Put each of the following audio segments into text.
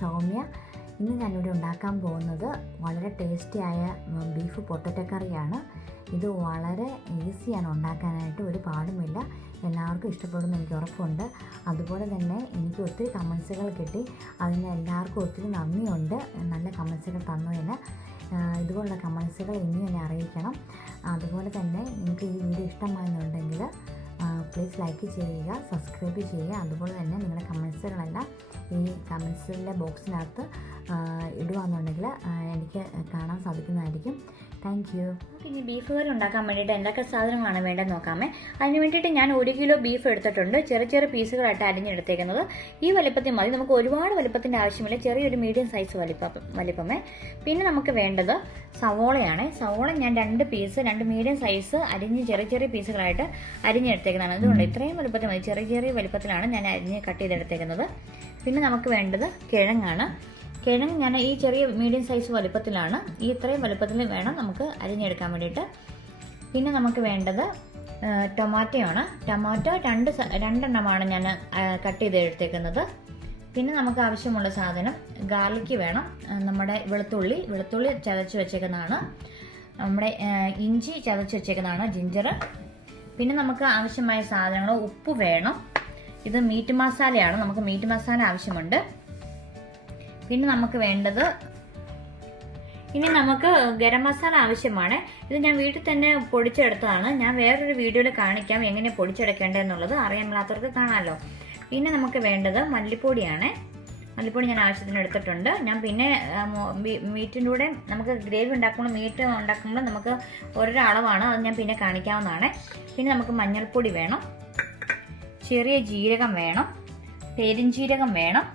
സൗമ്യ. ഇന്ന് ഞാനിവിടെ ഉണ്ടാക്കാൻ പോകുന്നത് വളരെ ടേസ്റ്റിയായ ബീഫ് പൊട്ടറ്റോ കറിയാണ്. ഇത് വളരെ ഈസിയാണ് ഉണ്ടാക്കാനായിട്ട്, ഒരു പാടുമില്ല. എല്ലാവർക്കും ഇഷ്ടപ്പെടുമെന്ന് എനിക്ക് ഉറപ്പുണ്ട്. അതുപോലെ തന്നെ എനിക്ക് ഒത്തിരി കമൻസുകൾ കിട്ടി, അതിന് എല്ലാവർക്കും ഒത്തിരി നന്ദിയുണ്ട്. നല്ല കമൻസുകൾ തന്നതിന്. ഇതുപോലുള്ള കമൻസുകൾ ഇനിയും എന്നെ അറിയിക്കണം. അതുപോലെ തന്നെ നിങ്ങൾക്ക് ഈ വീഡിയോ ഇഷ്ടമായെന്നുണ്ടെങ്കിൽ പ്ലീസ് ലൈക്ക് ചെയ്യുക, സബ്സ്ക്രൈബ് ചെയ്യുക. അതുപോലെ തന്നെ നിങ്ങളുടെ കമൻസുകളെല്ലാം ഈ കമൻസിലെ ബോക്സിനകത്ത് ഇടുകയെന്നുണ്ടെങ്കിൽ എനിക്ക് കാണാൻ സാധിക്കുന്നതായിരിക്കും. Thank you. ഇനി ബീഫ് കറി ഉണ്ടാക്കാൻ വേണ്ടിയിട്ട് എന്തൊക്കെ സാധനങ്ങളാണ് വേണ്ടതെന്ന് നോക്കാമേ. അതിന് വേണ്ടിയിട്ട് ഞാൻ 1 കിലോ ബീഫ് എടുത്തിട്ടുണ്ട്. ചെറിയ ചെറിയ പീസുകളായിട്ട് അരിഞ്ഞെടുത്തേക്കുന്നത്. ഈ വലിപ്പത്തിൽ മതി, നമുക്ക് ഒരുപാട് വലിപ്പത്തിൻ്റെ ആവശ്യമില്ല. ചെറിയൊരു മീഡിയം സൈസ് വലിപ്പമേ. പിന്നെ നമുക്ക് വേണ്ടത് സവോളയാണ്. സവോള ഞാൻ 2 പീസ്, 2 മീഡിയം സൈസ് അരിഞ്ഞ് ചെറിയ ചെറിയ പീസുകളായിട്ട് അരിഞ്ഞെടുത്തേക്കുന്നതാണ്. അതുകൊണ്ട് ഇത്രയും വലിപ്പത്തിൽ മതി. ചെറിയ ചെറിയ വലിപ്പത്തിലാണ് ഞാൻ അരിഞ്ഞ് കട്ട് ചെയ്തെടുത്തേക്കുന്നത്. പിന്നെ നമുക്ക് വേണ്ടത് കിഴങ്ങാണ്. കിഴങ്ങ് ഞാൻ ഈ ചെറിയ മീഡിയം സൈസ് വലുപ്പത്തിലാണ്, ഈ ഇത്രയും വലുപ്പത്തിൽ വേണം നമുക്ക് അരിഞ്ഞെടുക്കാൻ വേണ്ടിയിട്ട്. പിന്നെ നമുക്ക് വേണ്ടത് ടൊമാറ്റോയാണ്. ടൊമാറ്റോ 2 എണ്ണമാണ് ഞാൻ കട്ട് ചെയ്തെടുത്തേക്കുന്നത്. പിന്നെ നമുക്ക് ആവശ്യമുള്ള സാധനം ഗാർലിക്ക് വേണം, നമ്മുടെ വെളുത്തുള്ളി ചതച്ച് വെച്ചേക്കുന്നതാണ്, നമ്മുടെ ഇഞ്ചി ചതച്ച് വെച്ചേക്കുന്നതാണ്, ജിഞ്ചർ. പിന്നെ നമുക്ക് ആവശ്യമായ സാധനങ്ങൾ ഉപ്പ് വേണം. ഇത് മീറ്റ് മസാലയാണ്, നമുക്ക് മീറ്റ് മസാല ആവശ്യമുണ്ട്. പിന്നെ നമുക്ക് വേണ്ടത്, ഇനി നമുക്ക് ഗരം മസാല ആവശ്യമാണ്. ഇത് ഞാൻ വീട്ടിൽ തന്നെ പൊടിച്ചെടുത്തതാണ്. ഞാൻ വേറൊരു വീഡിയോയിൽ കാണിക്കാം എങ്ങനെ പൊടിച്ചെടുക്കേണ്ടതെന്നുള്ളത്, അറിയാൻ മേലാത്തവർക്ക് കാണാമല്ലോ. പിന്നെ നമുക്ക് വേണ്ടത് മല്ലിപ്പൊടിയാണ്. മല്ലിപ്പൊടി ഞാൻ ആവശ്യത്തിന് എടുത്തിട്ടുണ്ട്. ഞാൻ പിന്നെ മീറ്റിൻ്റെ കൂടെ നമുക്ക് ഗ്രേവി ഉണ്ടാക്കുമ്പോൾ, മീറ്റ് ഉണ്ടാക്കുമ്പോൾ നമുക്ക് ഓരോരോ അളവാണ്, അത് ഞാൻ പിന്നെ കാണിക്കാവുന്നതാണ്. പിന്നെ നമുക്ക് മഞ്ഞൾപ്പൊടി വേണം, ചെറിയ ജീരകം വേണം, പെരിഞ്ജീരകം വേണം,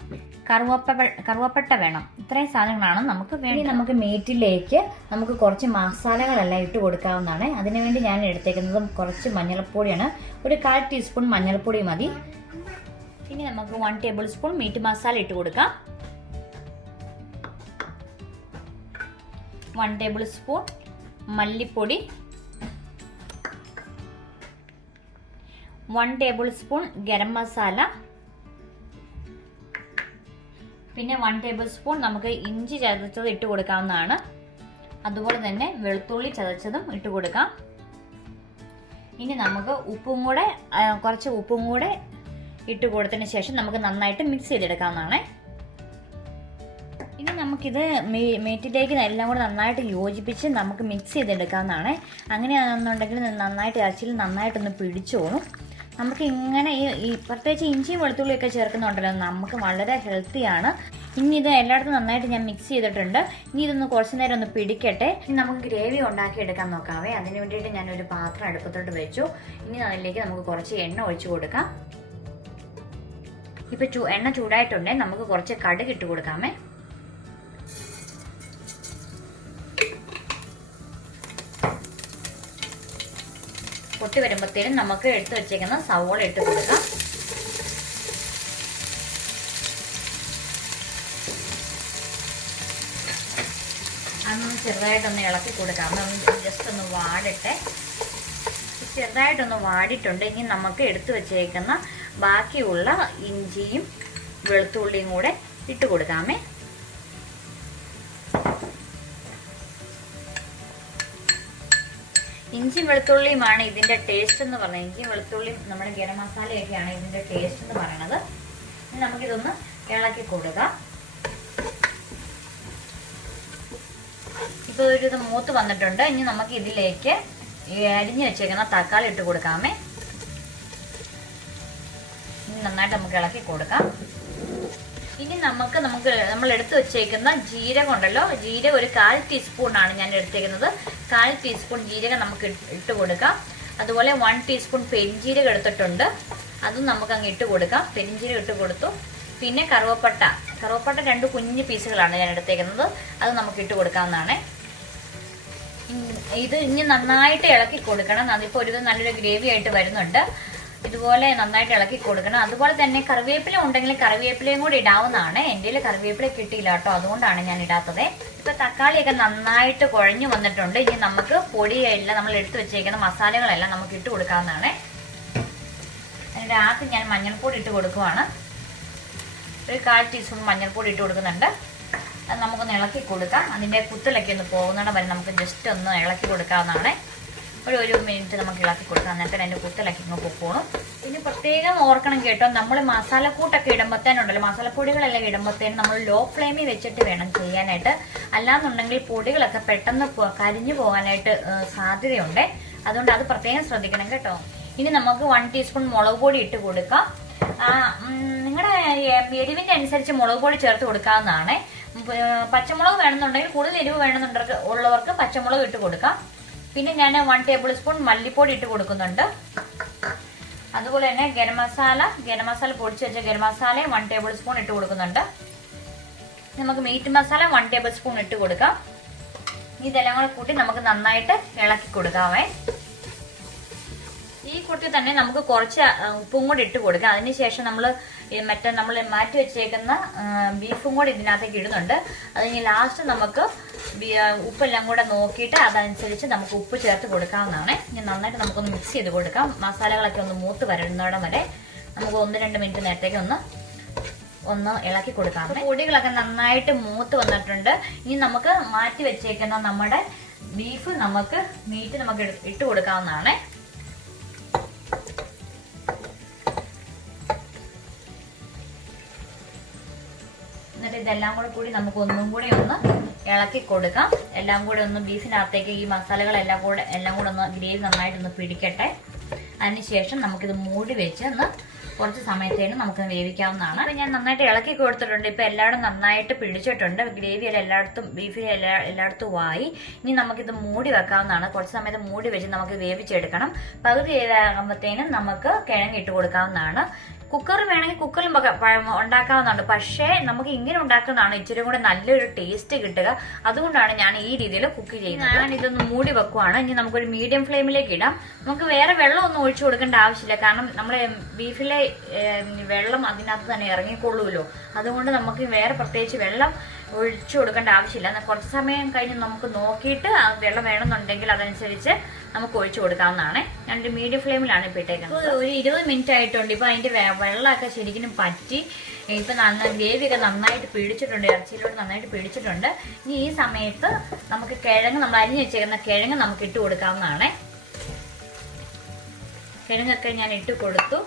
കറുവപ്പട്ട വേണം. ഇത്രയും സാധനങ്ങളാണ് നമുക്ക് വേണ്ടി. നമുക്ക് മീറ്റിലേക്ക് നമുക്ക് കുറച്ച് മസാലകളെല്ലാം ഇട്ട് കൊടുക്കാവുന്നതാണ്. അതിനുവേണ്ടി ഞാൻ എടുത്തേക്കുന്നത് കുറച്ച് മഞ്ഞൾപ്പൊടിയാണ്. ഒരു 1/4 ടീസ്പൂൺ മഞ്ഞൾപ്പൊടി മതി. ഇനി നമുക്ക് 1 ടേബിൾ സ്പൂൺ മീറ്റ് മസാല ഇട്ട് കൊടുക്കാം. 1 ടേബിൾ സ്പൂൺ മല്ലിപ്പൊടി, 1 ടേബിൾ സ്പൂൺ ഗരം മസാല, പിന്നെ 1 ടേബിൾ സ്പൂൺ നമുക്ക് ഇഞ്ചി ചതച്ചത് ഇട്ട് കൊടുക്കാവുന്നതാണ്. അതുപോലെ തന്നെ വെളുത്തുള്ളി ചതച്ചതും ഇട്ട് കൊടുക്കാം. ഇനി നമുക്ക് കുറച്ച് ഉപ്പും കൂടെ ഇട്ട് കൊടുത്തതിന് ശേഷം നമുക്ക് നന്നായിട്ട് മിക്സ് ചെയ്തെടുക്കാവുന്നതാണ്. ഇനി നമുക്കിത് മീറ്റിലേക്ക് എല്ലാം കൂടെ നന്നായിട്ട് യോജിപ്പിച്ച് നമുക്ക് മിക്സ് ചെയ്തെടുക്കാവുന്നതാണ്. അങ്ങനെയാണെന്നുണ്ടെങ്കിൽ നന്നായിട്ട് ഇറച്ചിയിൽ നന്നായിട്ടൊന്ന് പിടിച്ചോളും. നമുക്ക് ഇങ്ങനെ ഈ പ്രത്യേകിച്ച് ഇഞ്ചിയും വെളുത്തുള്ളിയൊക്കെ ചേർക്കുന്നുണ്ടല്ലോ, നമുക്ക് വളരെ ഹെൽത്തിയാണ്. ഇനി ഇത് എല്ലായിടത്തും നന്നായിട്ട് ഞാൻ മിക്സ് ചെയ്തിട്ടുണ്ട്. ഇനി ഇതൊന്ന് കുറച്ച് നേരം ഒന്ന് പിടിക്കട്ടെ. ഇനി നമുക്ക് ഗ്രേവി ഉണ്ടാക്കി എടുക്കാൻ നോക്കാവേ. അതിന് വേണ്ടിയിട്ട് ഞാനൊരു പാത്രം അടുപ്പത്തോട്ട് വെച്ചു. ഇനി അതിലേക്ക് നമുക്ക് കുറച്ച് എണ്ണ ഒഴിച്ചു കൊടുക്കാം. ഇപ്പം എണ്ണ ചൂടായിട്ടുണ്ടെങ്കിൽ നമുക്ക് കുറച്ച് കടുക് ഇട്ട് കൊടുക്കാമേ. പൊട്ടി വരുമ്പോഴത്തേനും നമുക്ക് എടുത്ത് വെച്ചേക്കുന്ന സവോള ഇട്ട് കൊടുക്കാം. അതൊന്ന് ചെറുതായിട്ടൊന്ന് ഇളക്കി കൊടുക്കാം. ജസ്റ്റ് ഒന്ന് വാടട്ടെ. ചെറുതായിട്ടൊന്ന് വാടിയിട്ടുണ്ട്. ഇനി നമുക്ക് എടുത്തു വെച്ചേക്കുന്ന ബാക്കിയുള്ള ഇഞ്ചിയും വെളുത്തുള്ളിയും കൂടെ ഇട്ട് കൊടുക്കാമേ. ഇഞ്ചി വെളുത്തുള്ളിയുമാണ് ഇതിന്റെ ടേസ്റ്റ് എന്ന് പറയുന്നത്. ഇഞ്ചി വെളുത്തുള്ളിയും നമ്മുടെ ഗരം മസാലയൊക്കെയാണ് ഇതിന്റെ ടേസ്റ്റ് എന്ന് പറയുന്നത്. നമുക്കിതൊന്ന് ഇളക്കി കൊടുക്കാം. ഇപ്പൊ ഒരു മൂത്ത് വന്നിട്ടുണ്ട്. ഇനി നമുക്ക് ഇതിലേക്ക് അരിഞ്ഞു വെച്ചേക്കുന്ന തക്കാളി ഇട്ട് കൊടുക്കാമേ. ഇനി നന്നായിട്ട് നമുക്ക് ഇളക്കി കൊടുക്കാം. ഇനി നമ്മൾ എടുത്തു വെച്ചേക്കുന്ന ജീരകം ഉണ്ടല്ലോ, ജീരകം ഒരു 1/4 ടീസ്പൂണാണ് ഞാൻ എടുത്തേക്കുന്നത്. 1/4 ടീസ്പൂൺ ജീരകം നമുക്ക് ഇട്ട് കൊടുക്കാം. അതുപോലെ 1 ടീസ്പൂൺ പെരിഞ്ജീരകം എടുത്തിട്ടുണ്ട്, അതും നമുക്ക് അങ്ങ് ഇട്ട് കൊടുക്കാം. പെരിഞ്ജീരകം ഇട്ട് കൊടുത്തു. പിന്നെ കറുവപ്പട്ട 2 കുഞ്ഞു പീസുകളാണ് ഞാൻ എടുത്തേക്കുന്നത്, അത് നമുക്ക് ഇട്ട് കൊടുക്കാവുന്നതാണ്. ഇത് ഇനി നന്നായിട്ട് ഇളക്കി കൊടുക്കണം. അതിപ്പോൾ ഒരു നല്ലൊരു ഗ്രേവി ആയിട്ട് വരുന്നുണ്ട്. ഇതുപോലെ നന്നായിട്ട് ഇളക്കി കൊടുക്കണം. അതുപോലെ തന്നെ കറിവേപ്പില ഉണ്ടെങ്കിൽ കറിവേപ്പിലയും കൂടി ഇടാവുന്നതാണ്. എൻ്റെ കറിവേപ്പില കിട്ടിയില്ല കേട്ടോ, അതുകൊണ്ടാണ് ഞാൻ ഇടാത്തത്. ഇപ്പൊ തക്കാളിയൊക്കെ നന്നായിട്ട് കുഴഞ്ഞു വന്നിട്ടുണ്ട്. ഇനി നമുക്ക് പൊടിയെല്ലാം നമ്മൾ എടുത്തു വെച്ചേക്കുന്ന മസാലകളെല്ലാം നമുക്ക് ഇട്ട് കൊടുക്കാവുന്നതാണ്. അതിൻ്റെ അകത്ത് ഞാൻ മഞ്ഞൾപ്പൊടി ഇട്ട് കൊടുക്കുവാണ്. ഒരു 1/4 ടീസ്പൂൺ മഞ്ഞൾപ്പൊടി ഇട്ട് കൊടുക്കുന്നുണ്ട്. അത് നമുക്കൊന്ന് ഇളക്കി കൊടുക്കാം. അതിൻ്റെ കുത്തലൊക്കെ ഒന്ന് പോകുന്നിടം വരെ നമുക്ക് ജസ്റ്റ് ഒന്ന് ഇളക്കി കൊടുക്കാവുന്നതാണ്. ഒരു മിനിറ്റ് നമുക്ക് ഇളക്കി കൊടുക്കാം. എന്നിട്ട് അതിൻ്റെ കുത്തലൊക്കെ ഇങ്ങ് പൊക്കോളും. പിന്നെ പ്രത്യേകം ഓർക്കണം കേട്ടോ, നമ്മൾ മസാലക്കൂട്ടൊക്കെ ഇടുമ്പോഴത്തേനുണ്ടല്ലോ, മസാലപ്പൊടികളെല്ലാം ഇടുമ്പോഴത്തേനും നമ്മൾ ലോ ഫ്ലെയിമിൽ വെച്ചിട്ട് വേണം ചെയ്യാനായിട്ട്. അല്ലാന്നുണ്ടെങ്കിൽ പൊടികളൊക്കെ പെട്ടെന്ന് കരിഞ്ഞു പോകാനായിട്ട് സാധ്യതയുണ്ട്. അതുകൊണ്ട് അത് പ്രത്യേകം ശ്രദ്ധിക്കണം കേട്ടോ. ഇനി നമുക്ക് 1 ടീസ്പൂൺ മുളക് പൊടി ഇട്ട് കൊടുക്കാം. നിങ്ങളുടെ എരിവിൻ്റെ അനുസരിച്ച് മുളക് പൊടി ചേർത്ത് കൊടുക്കാവുന്നതാണ്. പച്ചമുളക് വേണമെന്നുണ്ടെങ്കിൽ കൂടുതൽ എരിവ് വേണമെന്നുള്ളവർക്ക് പച്ചമുളക് ഇട്ട് കൊടുക്കാം. പിന്നെ ഞാൻ 1 ടേബിൾ സ്പൂൺ മല്ലിപ്പൊടി ഇട്ട് കൊടുക്കുന്നുണ്ട്. അതുപോലെ തന്നെ ഗരം മസാല പൊടിച്ച് വെച്ച ഗരം മസാലയും 1 ടേബിൾ സ്പൂൺ ഇട്ട് കൊടുക്കുന്നുണ്ട്. നമുക്ക് മീറ്റ് മസാല 1 ടേബിൾ സ്പൂൺ ഇട്ട് കൊടുക്കാം. ഇതെല്ലാം കൂടെ കൂട്ടി നമുക്ക് നന്നായിട്ട് ഇളക്കി കൊടുക്കാവേ. ഈ കൂട്ടി തന്നെ നമുക്ക് കുറച്ച് ഉപ്പും കൂടി ഇട്ട് കൊടുക്കാം. അതിനുശേഷം നമ്മൾ മാറ്റി വെച്ചേക്കുന്ന ബീഫും കൂടി ഇതിനകത്തേക്ക് ഇടുന്നുണ്ട്. അതിന് ലാസ്റ്റ് നമുക്ക് ഉപ്പെല്ലാം കൂടെ നോക്കിയിട്ട് അതനുസരിച്ച് നമുക്ക് ഉപ്പ് ചേർത്ത് കൊടുക്കാവുന്നതാണ്. ഇനി നന്നായിട്ട് നമുക്കൊന്ന് മിക്സ് ചെയ്ത് കൊടുക്കാം. മസാലകളൊക്കെ ഒന്ന് മൂത്ത് വരുന്നിടം വരെ നമുക്ക് 1-2 മിനിറ്റ് നേരത്തേക്ക് ഒന്ന് ഇളക്കി കൊടുക്കാം. പൊടികളൊക്കെ നന്നായിട്ട് മൂത്ത് വന്നിട്ടുണ്ട്. ഇനി നമുക്ക് മാറ്റി വെച്ചേക്കുന്ന നമ്മുടെ ബീഫ് മീറ്റ് നമുക്ക് ഇട്ട് കൊടുക്കാവുന്നതാണ്. എന്നിട്ട് ഇതെല്ലാം കൂടി നമുക്ക് ഒന്നും കൂടി ഒന്ന് ഇളക്കി കൊടുക്കാം. എല്ലാം കൂടെ ഒന്ന് ബീഫിനകത്തേക്ക് ഈ മസാലകളെല്ലാം കൂടെ ഒന്ന് ഗ്രേവി നന്നായിട്ടൊന്ന് പിടിക്കട്ടെ. അതിനുശേഷം നമുക്കിത് മൂടി വെച്ച് കുറച്ച് സമയത്തേന് നമുക്ക് വേവിക്കാവുന്നതാണ്. അപ്പം ഞാൻ നന്നായിട്ട് ഇളക്കി കൊടുത്തിട്ടുണ്ട്. ഇപ്പം എല്ലായിടും നന്നായിട്ട് പിടിച്ചിട്ടുണ്ട്. ഗ്രേവിയെല്ലാം എല്ലായിടത്തും ബീഫിൽ എല്ലായിടത്തും ആയി. ഇനി നമുക്കിത് മൂടി വെക്കാവുന്നതാണ്. കുറച്ച് സമയത്ത് മൂടി വെച്ച് നമുക്ക് വേവിച്ചെടുക്കണം. പകുതി വേവാകുമ്പോഴത്തേനും നമുക്ക് കിഴങ്ങ് ഇട്ട് കൊടുക്കാവുന്നതാണ്. കുക്കർ വേണമെങ്കിൽ കുക്കറിലും ഉണ്ടാക്കാവുന്നതാണ്. പക്ഷേ നമുക്ക് ഇങ്ങനെ ഉണ്ടാക്കുന്നതാണ് ഇച്ചിരി കൂടെ നല്ലൊരു ടേസ്റ്റ് കിട്ടുക. അതുകൊണ്ടാണ് ഞാൻ ഈ രീതിയിൽ കുക്ക് ചെയ്യുന്നത്. ഞാൻ ഇതൊന്ന് മൂടി വെക്കുവാണ്. ഇനി നമുക്കൊരു മീഡിയം ഫ്ലെയിമിലേക്ക് ഇടാം. നമുക്ക് വേറെ വെള്ളമൊന്നും ഒഴിച്ചു കൊടുക്കേണ്ട ആവശ്യമില്ല. കാരണം നമ്മുടെ ബീഫിലെ വെള്ളം അതിനകത്ത് തന്നെ ഇറങ്ങിക്കൊള്ളൂല്ലോ. അതുകൊണ്ട് നമുക്ക് വേറെ പ്രത്യേകിച്ച് വെള്ളം ഒഴിച്ചു കൊടുക്കേണ്ട ആവശ്യമില്ല. കുറച്ച് സമയം കഴിഞ്ഞ് നമുക്ക് നോക്കിയിട്ട് വെള്ളം വേണമെന്നുണ്ടെങ്കിൽ അതനുസരിച്ച് നമുക്ക് ഒഴിച്ചു കൊടുക്കാവുന്നതാണ്. ഞാനൊരു മീഡിയം ഫ്ലെയിമിലാണ് ഇപ്പോൾ ഇട്ടേക്കുന്നത്. ഒരു 20 മിനിറ്റ് ആയിട്ടുണ്ട്. ഇപ്പം അതിൻ്റെ വെള്ളമൊക്കെ ശരിക്കും പറ്റി ഇപ്പം ഗ്രേവിയൊക്കെ നന്നായിട്ട് പിടിച്ചിട്ടുണ്ട്. ഇറച്ചിയിലോട്ട് നന്നായിട്ട് പിടിച്ചിട്ടുണ്ട്. ഇനി ഈ സമയത്ത് നമുക്ക് നമ്മൾ അരിഞ്ഞു വെച്ചേക്കുന്ന കിഴങ്ങ് നമുക്ക് ഇട്ട് കൊടുക്കാവുന്നതാണ്. കിഴങ്ങൊക്കെ ഞാൻ ഇട്ട് കൊടുത്തു.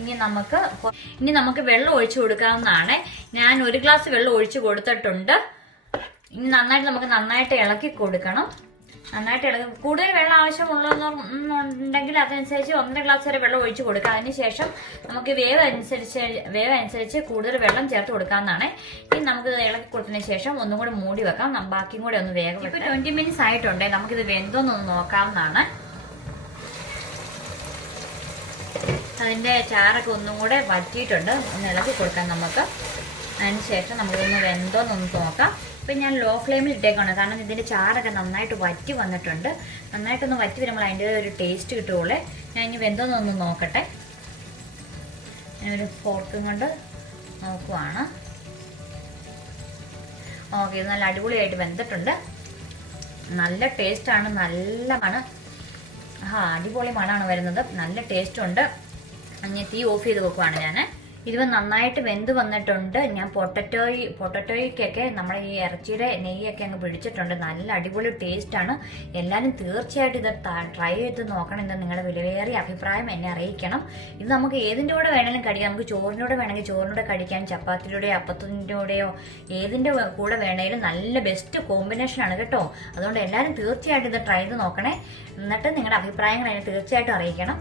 ഇനി നമുക്ക് വെള്ളം ഒഴിച്ചു കൊടുക്കാവുന്നതാണ്. ഞാൻ 1 ഗ്ലാസ് വെള്ളം ഒഴിച്ചു കൊടുത്തിട്ടുണ്ട്. ഇനി നന്നായിട്ട് ഇളക്കി കൊടുക്കണം. നന്നായിട്ട് ഇളക്കി കൂടുതൽ വെള്ളം ആവശ്യമുള്ളതെന്നുണ്ടെങ്കിൽ അതനുസരിച്ച് 1.5 ഗ്ലാസ് വരെ വെള്ളം ഒഴിച്ചു കൊടുക്കുക. അതിനുശേഷം നമുക്ക് വേവ് അനുസരിച്ച് കൂടുതൽ വെള്ളം ചേർത്ത് കൊടുക്കാവുന്നതാണ്. ഇനി നമുക്ക് ഇളക്കി കൊടുത്തതിന് ശേഷം ഒന്നും കൂടെ മൂടി വെക്കാം. ബാക്കിയും കൂടെ ഒന്ന് വേഗം. ഇപ്പൊ 20 മിനിറ്റ്സ് ആയിട്ടുണ്ട്. നമുക്കിത് വെന്തോന്നൊന്ന് നോക്കാവുന്നതാണ്. അതിൻ്റെ ചാറൊക്കെ ഒന്നും കൂടെ വറ്റിയിട്ടുണ്ട്. ഒന്ന് ഇളക്കി കൊടുക്കാം നമുക്ക്. അതിനുശേഷം നമുക്കൊന്ന് വെന്തോന്നൊന്ന് നോക്കാം. ഇപ്പം ഞാൻ ലോ ഫ്ലെയിമിൽ ഇട്ടേക്കാണ്. കാരണം ഇതിൻ്റെ ചാറൊക്കെ നന്നായിട്ട് വറ്റി വന്നിട്ടുണ്ട്. നന്നായിട്ടൊന്ന് വറ്റി വരുമ്പോൾ അതിൻ്റെ ഒരു ടേസ്റ്റ് കിട്ടുകയുള്ളേ. ഞാൻ ഇനി വെന്തോന്നൊന്ന് നോക്കട്ടെ. ഞാനൊരു ഫോർക്കും കൊണ്ട് നോക്കുവാണ്. ഓക്കെ, ഇത് നല്ല അടിപൊളിയായിട്ട് വെന്തിട്ടുണ്ട്. നല്ല ടേസ്റ്റാണ്. നല്ല മണം. അടിപൊളി മണമാണ് വരുന്നത്. നല്ല ടേസ്റ്റുണ്ട്. ഞാൻ തീ ഓഫ് ചെയ്ത് വെക്കുവാണ് ഞാൻ. ഇതിപ്പോൾ നന്നായിട്ട് വെന്ത് വന്നിട്ടുണ്ട്. ഞാൻ പൊട്ടറ്റോയ്ക്കൊക്കെ നമ്മുടെ ഈ ഇറച്ചിയുടെ നെയ്യൊക്കെ അങ്ങ് പിടിച്ചിട്ടുണ്ട്. നല്ല അടിപൊളി ടേസ്റ്റാണ്. എല്ലാവരും തീർച്ചയായിട്ടും ഇത് ട്രൈ ചെയ്ത് നോക്കണം. ഇത് നിങ്ങളുടെ വിലയേറിയ അഭിപ്രായം എന്നെ അറിയിക്കണം. ഇത് നമുക്ക് ഏതിൻ്റെ കൂടെ വേണമെങ്കിലും കടിക്കാം. നമുക്ക് ചോറിനൂടെ വേണമെങ്കിൽ ചോറിനൂടെ കടിക്കാം. ചപ്പാത്തിയുടെയോ അപ്പത്തിൻ്റെ കൂടെയോ ഏതിൻ്റെ കൂടെ വേണമെങ്കിലും നല്ല ബെസ്റ്റ് കോമ്പിനേഷനാണ് കേട്ടോ. അതുകൊണ്ട് എല്ലാവരും തീർച്ചയായിട്ടും ഇത് ട്രൈ ചെയ്ത് നോക്കണേ. എന്നിട്ട് നിങ്ങളുടെ അഭിപ്രായങ്ങൾ എന്നെ തീർച്ചയായിട്ടും അറിയിക്കണം.